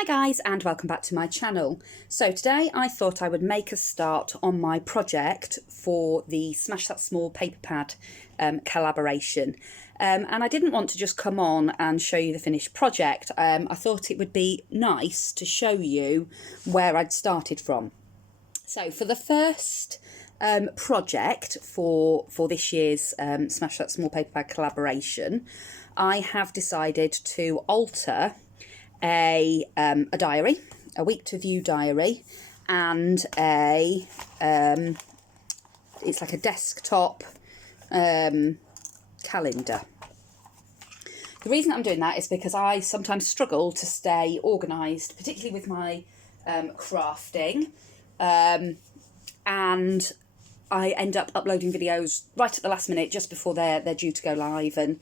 Hi guys, and welcome back to my channel. So today I thought I would make a start on my project for the Smash That Small paper pad collaboration. And I didn't want to just come on and show you the finished project. I thought it would be nice to show you where I'd started from. So for the first project for this year's Smash That Small paper pad collaboration, I have decided to alter a diary, a week to view diary, and a it's like a desktop calendar. The reason I'm doing that is because I sometimes struggle to stay organised, particularly with my crafting, and I end up uploading videos right at the last minute, just before they're due to go live, and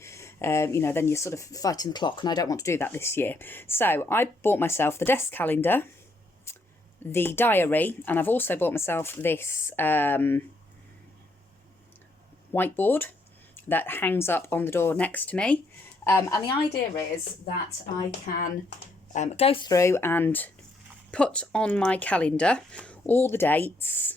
you know, then you're sort of fighting the clock, and I don't want to do that this year. So I bought myself the desk calendar, the diary, and I've also bought myself this whiteboard that hangs up on the door next to me. And the idea is that I can go through and put on my calendar all the dates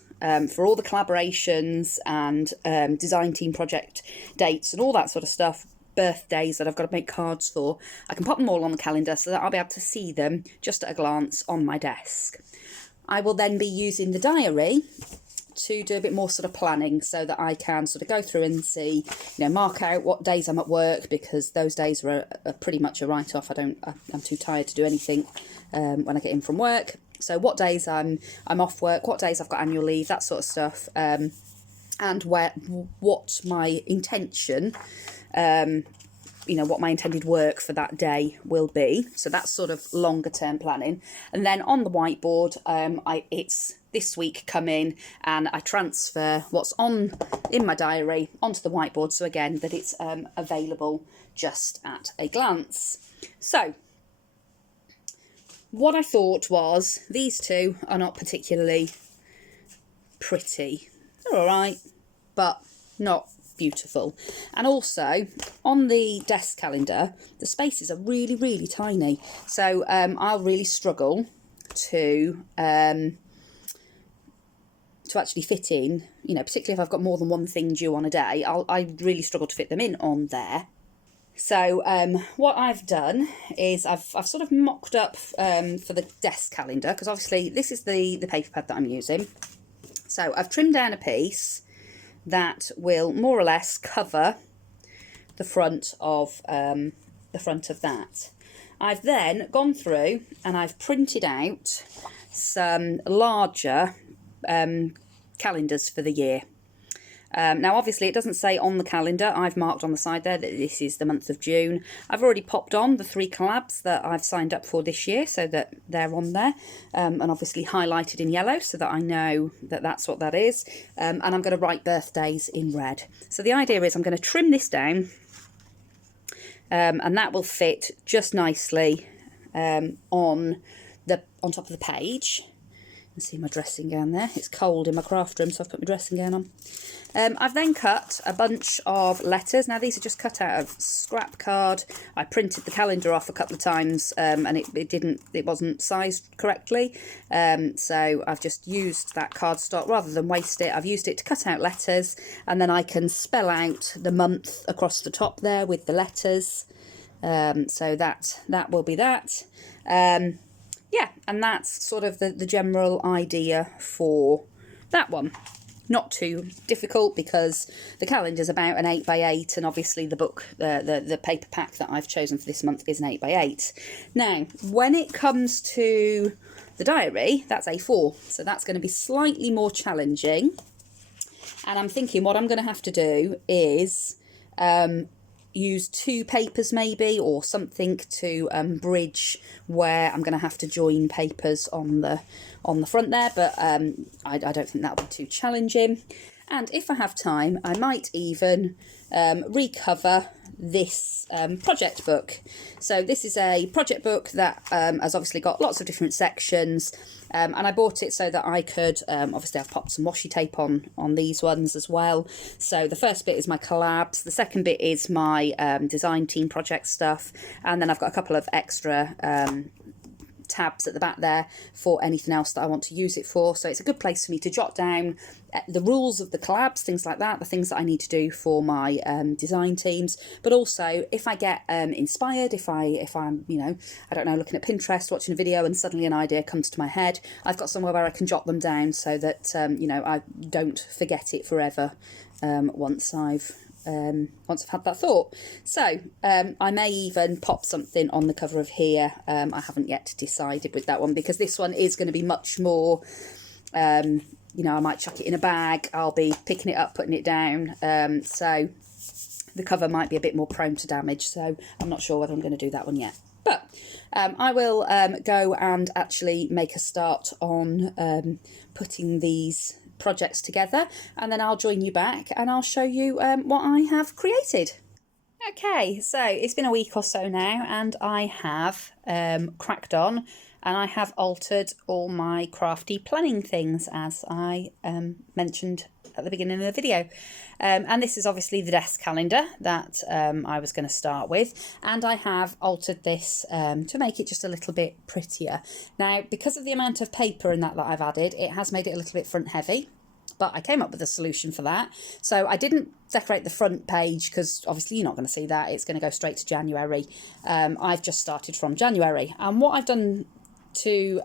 for all the collaborations and design team project dates and all that sort of stuff, birthdays that I've got to make cards for. I can pop them all on the calendar so that I'll be able to see them just at a glance on my desk. I will then be using the diary to do a bit more sort of planning, so that I can sort of go through and see, you know, mark out what days I'm at work, because those days are pretty much a write-off. I'm too tired to do anything when I get in from work. So what days I'm off work, what days I've got annual leave, that sort of stuff, and what my intention, you know, what my intended work for that day will be. So that's sort of longer term planning. And then on the whiteboard, it's this week come in and I transfer what's in my diary onto the whiteboard, so again that it's available just at a glance. So what I thought was, these two are not particularly pretty. They're all right, but not beautiful. And also, on the desk calendar, the spaces are really, really tiny. So I'll really struggle to actually fit in, you know, particularly if I've got more than one thing due on a day, I really struggle to fit them in on there. So what I've done is I've sort of mocked up for the desk calendar, because obviously this is the paper pad that I'm using. So I've trimmed down a piece that will more or less cover the front of that. I've then gone through and I've printed out some larger calendars for the year. Now obviously it doesn't say on the calendar, I've marked on the side there that this is the month of June. I've already popped on the 3 collabs that I've signed up for this year, so that they're on there, and obviously highlighted in yellow so that I know that that's what that is, and I'm going to write birthdays in red. So the idea is I'm going to trim this down, and that will fit just nicely on top of the page. You can see my dressing gown there. It's cold in my craft room, so I've put my dressing gown on. I've then cut a bunch of letters. Now these are just cut out of scrap card. I printed the calendar off a couple of times, and it wasn't sized correctly. So I've just used that cardstock rather than waste it. I've used it to cut out letters, and then I can spell out the month across the top there with the letters. So that will be that. Yeah, and that's sort of the general idea for that one. Not too difficult, because the calendar's about an 8x8, and obviously the book, the paper pack that I've chosen for this month is an 8x8. Now, when it comes to the diary, that's A4, so that's going to be slightly more challenging. And I'm thinking what I'm going to have to do is use 2 papers maybe, or something to bridge where I'm going to have to join papers on the front there, but I don't think that'll be too challenging. And if I have time, I might even recover this project book. So this is a project book that has obviously got lots of different sections, and I bought it so that I could, obviously I've popped some washi tape on these ones as well. So the first bit is my collabs, the second bit is my design team project stuff, and then I've got a couple of extra tabs at the back there for anything else that I want to use it for. So it's a good place for me to jot down the rules of the collabs, things like that, the things that I need to do for my design teams. But also if I get inspired, if I'm, you know, I don't know, looking at Pinterest, watching a video and suddenly an idea comes to my head, I've got somewhere where I can jot them down so that, you know, I don't forget it forever once I've had that thought. So I may even pop something on the cover of here. I haven't yet decided with that one, because this one is going to be much more, you know, I might chuck it in a bag, I'll be picking it up, putting it down, so the cover might be a bit more prone to damage, so I'm not sure whether I'm going to do that one yet. But I will go and actually make a start on putting these projects together, and then I'll join you back and I'll show you what I have created. Okay, so it's been a week or so now, and I have cracked on and I have altered all my crafty planning things, as I mentioned at the beginning of the video. And this is obviously the desk calendar that I was going to start with, and I have altered this to make it just a little bit prettier. Now, because of the amount of paper in that I've added, it has made it a little bit front heavy, but I came up with a solution for that. So I didn't decorate the front page, because obviously you're not going to see that, it's going to go straight to January. I've just started from January, and what I've done to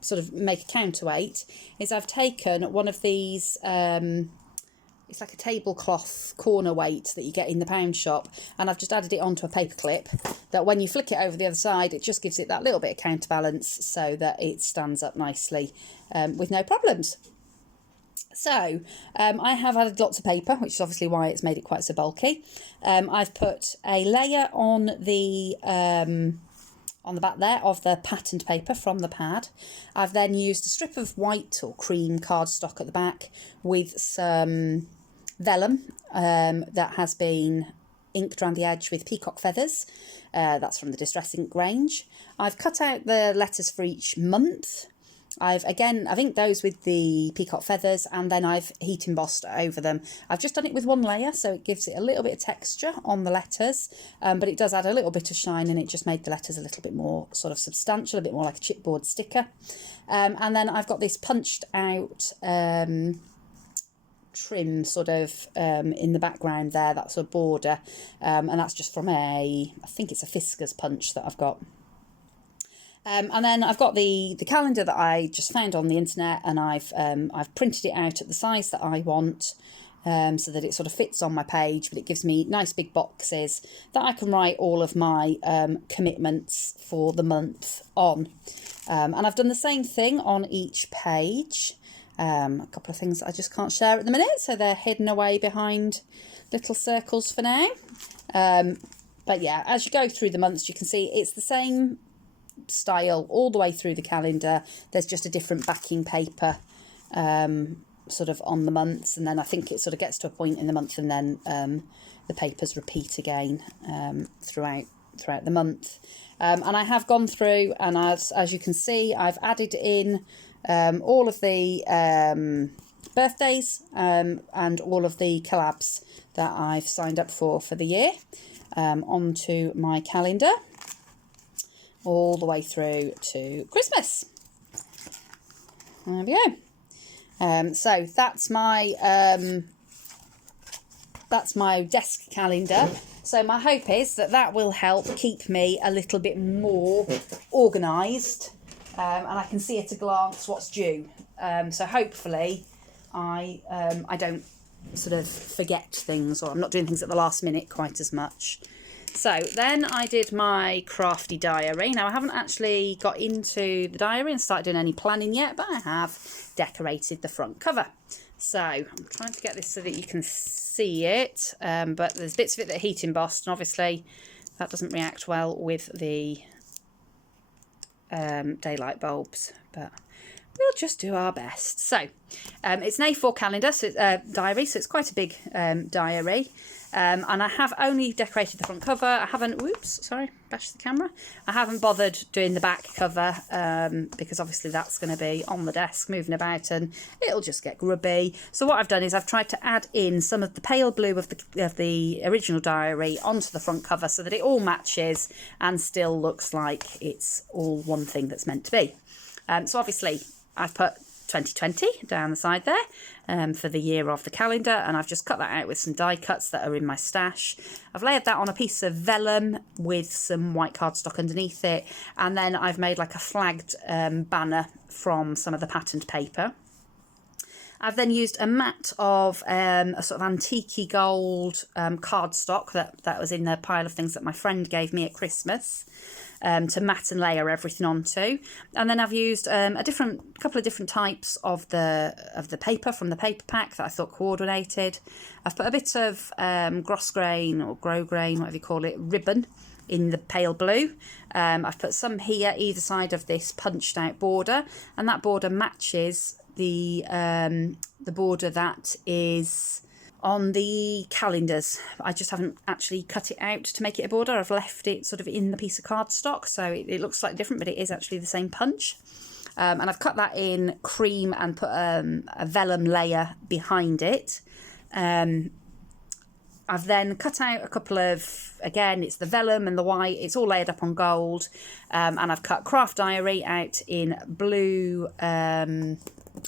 sort of make a counterweight is I've taken one of these, it's like a tablecloth corner weight that you get in the pound shop, and I've just added it onto a paper clip that when you flick it over the other side, it just gives it that little bit of counterbalance so that it stands up nicely with no problems. So I have added lots of paper, which is obviously why it's made it quite so bulky. I've put a layer on the back there of the patterned paper from the pad. I've then used a strip of white or cream cardstock at the back with some vellum that has been inked around the edge with peacock feathers. That's from the Distress Ink range. I've cut out the letters for each month. I've inked those with the peacock feathers, and then I've heat embossed over them. I've just done it with one layer, so it gives it a little bit of texture on the letters, but it does add a little bit of shine, and it just made the letters a little bit more sort of substantial, a bit more like a chipboard sticker. And then I've got this punched out trim sort of in the background there, that sort of border, and that's just from I think it's a Fisker's punch that I've got. And then I've got the calendar that I just found on the internet, and I've printed it out at the size that I want, so that it sort of fits on my page, but it gives me nice big boxes that I can write all of my commitments for the month on. And I've done the same thing on each page. A couple of things that I just can't share at the minute, so they're hidden away behind little circles for now. But yeah, as you go through the months, you can see it's the same style all the way through the calendar. There's just a different backing paper sort of on the months, and then I think it sort of gets to a point in the month, and then the papers repeat again throughout the month. And I have gone through, and as you can see, I've added in all of the birthdays and all of the collabs that I've signed up for the year onto my calendar, all the way through to Christmas. There we go. So that's my desk calendar. So my hope is that will help keep me a little bit more organised, and I can see at a glance what's due. So hopefully I don't sort of forget things, or I'm not doing things at the last minute quite as much. So then I did my crafty diary. Now I haven't actually got into the diary and started doing any planning yet, but I have decorated the front cover. So I'm trying to get this so that you can see it, but there's bits of it that are heat embossed, and obviously that doesn't react well with the daylight bulbs, but we'll just do our best. So it's an A4 calendar, so diary, so it's quite a big diary. And I have only decorated the front cover. I haven't, whoops, sorry, bashed the camera. I haven't bothered doing the back cover because obviously that's going to be on the desk moving about and it'll just get grubby. So what I've done is I've tried to add in some of the pale blue of the original diary onto the front cover so that it all matches and still looks like it's all one thing that's meant to be. So obviously I've put 2020 down the side there for the year of the calendar, and I've just cut that out with some die cuts that are in my stash. I've layered that on a piece of vellum with some white cardstock underneath it, and then I've made like a flagged banner from some of the patterned paper. I've then used a mat of a sort of antique couple cardstock that was in the pile of things that my friend gave me at Christmas to mat and layer everything onto. And then I've used a couple of different types of the paper from the paper pack that I thought coordinated. I've put a bit of grosgrain or grosgrain, whatever you call it, ribbon in the pale blue. I've put some here either side of this punched out border, and that border matches the border that is on the calendars. I just haven't actually cut it out to make it a border. I've left it sort of in the piece of cardstock, so it looks slightly different, but it is actually the same punch. And I've cut that in cream and put a vellum layer behind it. I've then cut out a couple of, again, it's the vellum and the white, it's all layered up on gold. And I've cut Craft Diary out in blue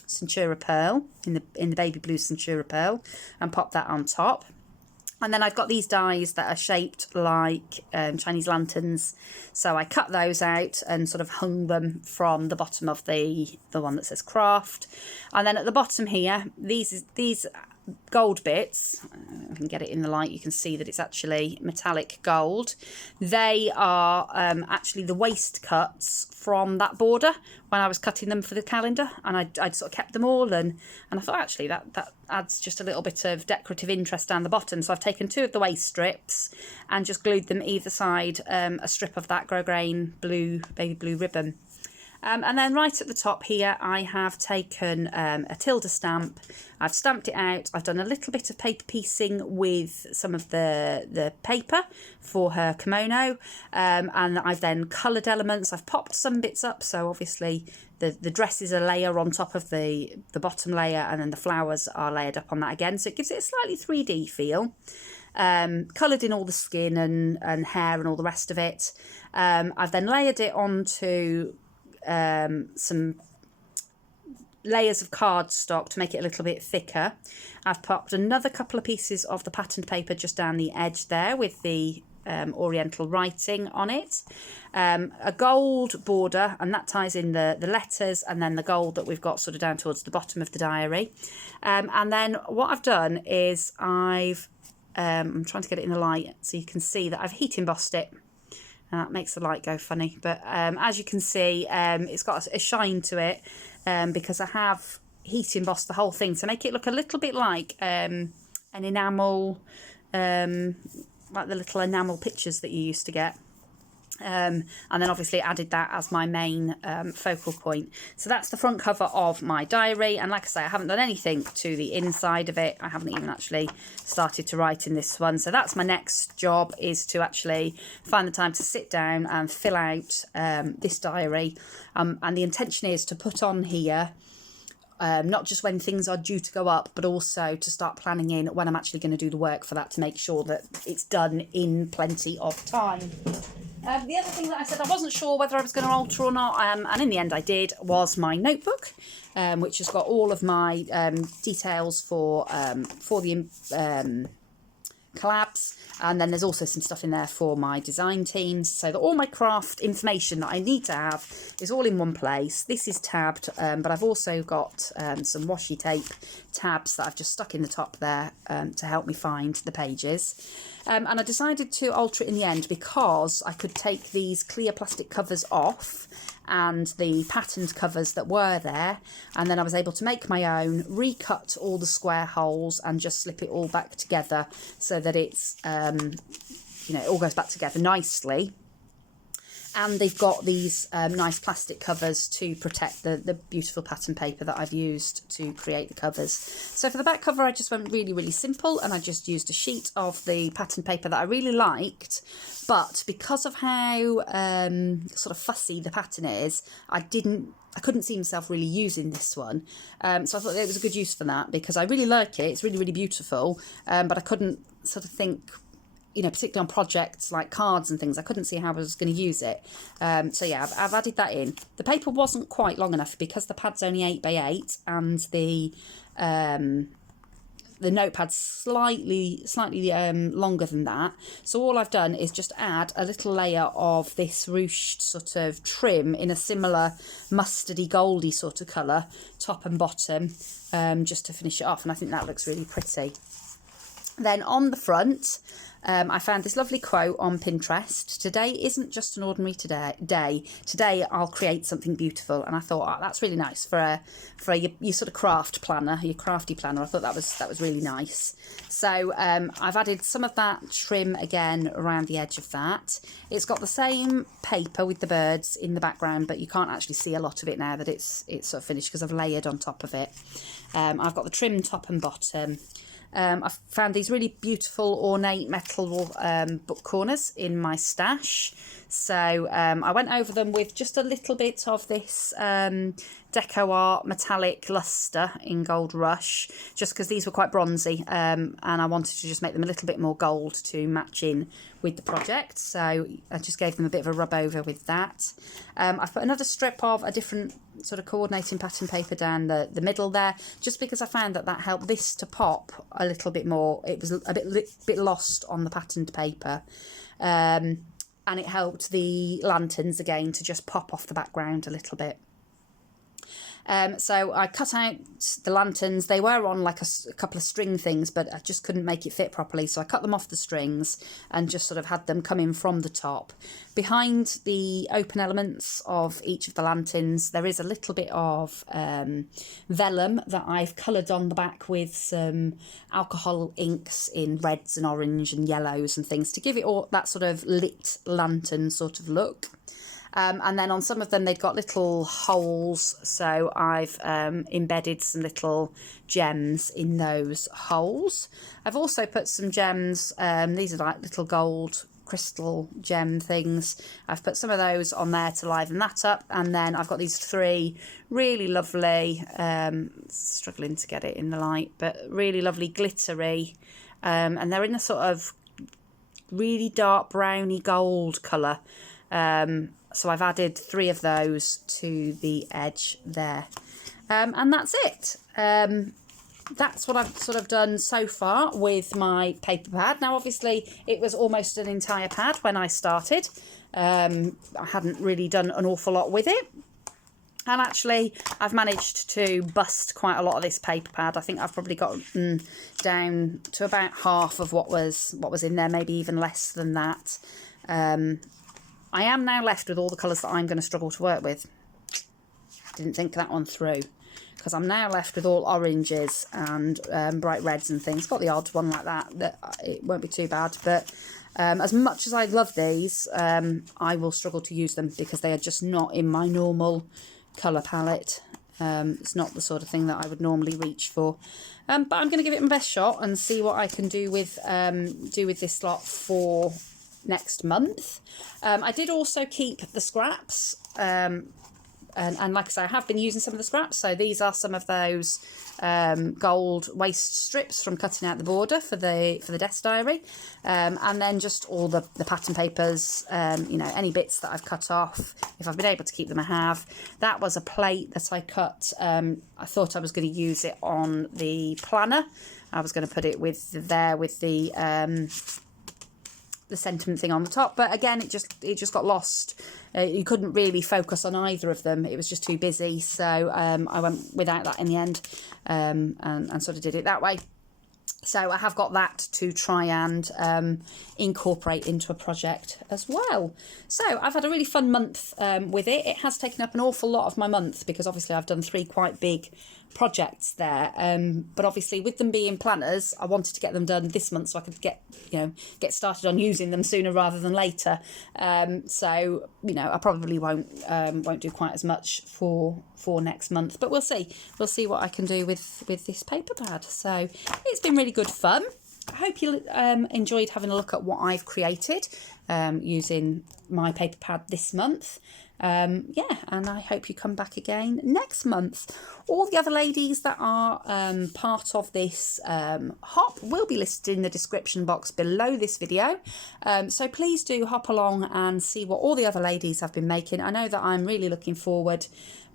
Centura Pearl, in the baby blue Centura Pearl, and popped that on top. And then I've got these dies that are shaped like Chinese lanterns. So I cut those out and sort of hung them from the bottom of the one that says Craft. And then at the bottom here, these gold bits, I can get it in the light, you can see that it's actually metallic gold. They are actually the waist cuts from that border when I was cutting them for the calendar, and I'd sort of kept them all, and I thought actually that adds just a little bit of decorative interest down the bottom. So I've taken two of the waist strips and just glued them either side a strip of that grosgrain blue, baby blue ribbon. And then right at the top here, I have taken a tilde stamp. I've stamped it out. I've done a little bit of paper piecing with some of the paper for her kimono. And I've then coloured elements. I've popped some bits up. So obviously the dress is a layer on top of the bottom layer, and then the flowers are layered up on that again. So it gives it a slightly 3D feel. Coloured in all the skin and hair and all the rest of it. I've then layered it onto some layers of cardstock to make it a little bit thicker. I've popped another couple of pieces of the patterned paper just down the edge there with the oriental writing on it. A gold border, and that ties in the letters, and then the gold that we've got sort of down towards the bottom of the diary. And then what I've done is I'm trying to get it in the light so you can see that I've heat embossed it. That makes the light go funny, but as you can see, it's got a shine to it because I have heat embossed the whole thing to make it look a little bit like an enamel, like the little enamel pictures that you used to get. And then obviously added that as my main focal point. So that's the front cover of my diary, and like I say, I haven't done anything to the inside of it. I haven't even actually started to write in this one. So that's my next job, is to actually find the time to sit down and fill out this diary, and the intention is to put on here not just when things are due to go up, but also to start planning in when I'm actually going to do the work for that, to make sure that it's done in plenty of time. The other thing that I said I wasn't sure whether I was going to alter or not, and in the end I did, was my notebook, which has got all of my details for the collabs, and then there's also some stuff in there for my design teams, so that all my craft information that I need to have is all in one place. This is tabbed, but I've also got some washi tape tabs that I've just stuck in the top there to help me find the pages. And I decided to alter it in the end because I could take these clear plastic covers off and the patterned covers that were there, and then I was able to make my own, recut all the square holes and just slip it all back together so that it's, it all goes back together nicely. And they've got these nice plastic covers to protect the beautiful pattern paper that I've used to create the covers. So for the back cover, I just went really, really simple, and I just used a sheet of the pattern paper that I really liked. But because of how sort of fussy the pattern is, I couldn't see myself really using this one. So I thought it was a good use for that, because I really like it. It's really, really beautiful. But I couldn't sort of think, you know, particularly on projects like cards and things, I couldn't see how I was going to use it. So yeah, I've added that in. The paper wasn't quite long enough because the pad's only 8 by 8 and the notepad's slightly longer than that. So all I've done is just add a little layer of this ruched sort of trim in a similar mustardy goldy sort of colour, top and bottom, just to finish it off, and I think that looks really pretty. Then on the front, I found this lovely quote on Pinterest. Today isn't just an ordinary day. Today I'll create something beautiful. And I thought, oh, that's really nice for your sort of craft planner, your crafty planner. I thought that was really nice. So I've added some of that trim again around the edge of that. It's got the same paper with the birds in the background, but you can't actually see a lot of it now that it's sort of finished because I've layered on top of it. I've got the trim top and bottom. I found these really beautiful ornate metal book corners in my stash. So I went over them with just a little bit of this Deco Art metallic luster in Gold Rush, just because these were quite bronzy, and I wanted to just make them a little bit more gold to match in with the project. So I just gave them a bit of a rub over with that. I've put another strip of a different sort of coordinating pattern paper down the middle there, just because I found that helped this to pop a little bit more. It was a bit lost on the patterned paper, and it helped the lanterns again to just pop off the background a little bit. So I cut out the lanterns. They were on like a couple of string things, but I just couldn't make it fit properly. So I cut them off the strings and just sort of had them come in from the top. Behind the open elements of each of the lanterns, there is a little bit of vellum that I've coloured on the back with some alcohol inks in reds and orange and yellows and things to give it all that sort of lit lantern sort of look. And then on some of them, they've got little holes, so I've embedded some little gems in those holes. I've also put some gems, these are like little gold crystal gem things. I've put some of those on there to liven that up, and then I've got these 3 really lovely, struggling to get it in the light, but really lovely glittery, and they're in a sort of really dark browny gold colour. So I've added 3 of those to the edge there. And that's it. That's what I've sort of done so far with my paper pad. Now, obviously, it was almost an entire pad when I started. I hadn't really done an awful lot with it. And actually, I've managed to bust quite a lot of this paper pad. I think I've probably gotten down to about half of what was in there, maybe even less than that. I am now left with all the colours that I'm going to struggle to work with. Didn't think that one through, because I'm now left with all oranges and bright reds and things. Got the odd one like that it won't be too bad, but as much as I love these, I will struggle to use them because they are just not in my normal colour palette. It's not the sort of thing that I would normally reach for, but I'm going to give it my best shot and see what I can do with this lot for next month. I did also keep the scraps, and like I say, I have been using some of the scraps. So these are some of those gold waste strips from cutting out the border for the desk diary, and then just all the pattern papers, you know, any bits that I've cut off. If I've been able to keep them, I have. That was a plate that I cut. I thought I was going to use it on the planner. I was going to put it with the sentiment thing on the top, but again it just got lost. You couldn't really focus on either of them, it was just too busy, so I went without that in the end, and sort of did it that way. So I have got that to try and incorporate into a project as well. So I've had a really fun month with it. It has taken up an awful lot of my month because obviously I've done 3 quite big projects there. But obviously with them being planners, I wanted to get them done this month so I could get started on using them sooner rather than later. So I probably won't do quite as much for next month, but we'll see what I can do with this paper pad. So it's been really good fun. I hope you enjoyed having a look at what I've created using my paper pad this month. And I hope you come back again next month. All the other ladies that are part of this hop will be listed in the description box below this video. So please do hop along and see what all the other ladies have been making. I know that I'm really looking forward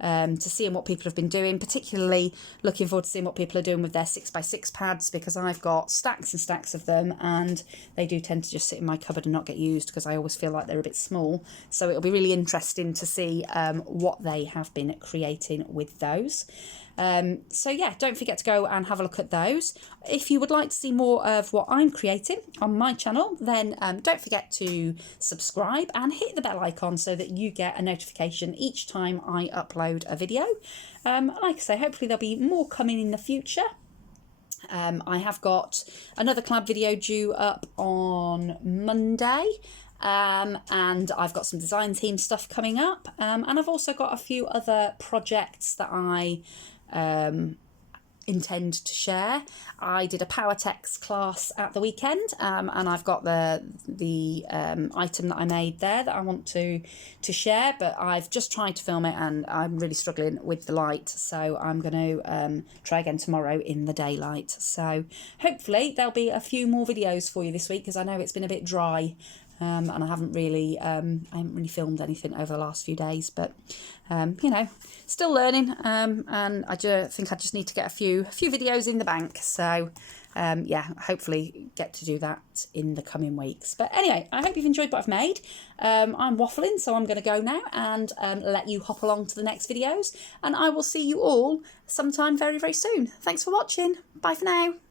to seeing what people have been doing, particularly looking forward to seeing what people are doing with their 6x6 pads, because I've got stacks and stacks of them and they do tend to just sit in my cupboard and not get used because I always feel like they're a bit small. So it'll be really interesting to see what they have been creating with those. So yeah, don't forget to go and have a look at those. If you would like to see more of what I'm creating on my channel, then don't forget to subscribe and hit the bell icon so that you get a notification each time I upload a video. Like I say, hopefully there'll be more coming in the future. I have got another collab video due up on Monday. And I've got some design team stuff coming up, and I've also got a few other projects that I intend to share. I did a power text class at the weekend, and I've got the item that I made there that I want to share, but I've just tried to film it and I'm really struggling with the light, so I'm going to try again tomorrow in the daylight. So hopefully there'll be a few more videos for you this week, because I know it's been a bit dry. And I haven't really filmed anything over the last few days, but still learning. And I think I just need to get a few videos in the bank. So hopefully get to do that in the coming weeks. But anyway, I hope you've enjoyed what I've made. I'm waffling, so I'm going to go now and let you hop along to the next videos. And I will see you all sometime very, very soon. Thanks for watching. Bye for now.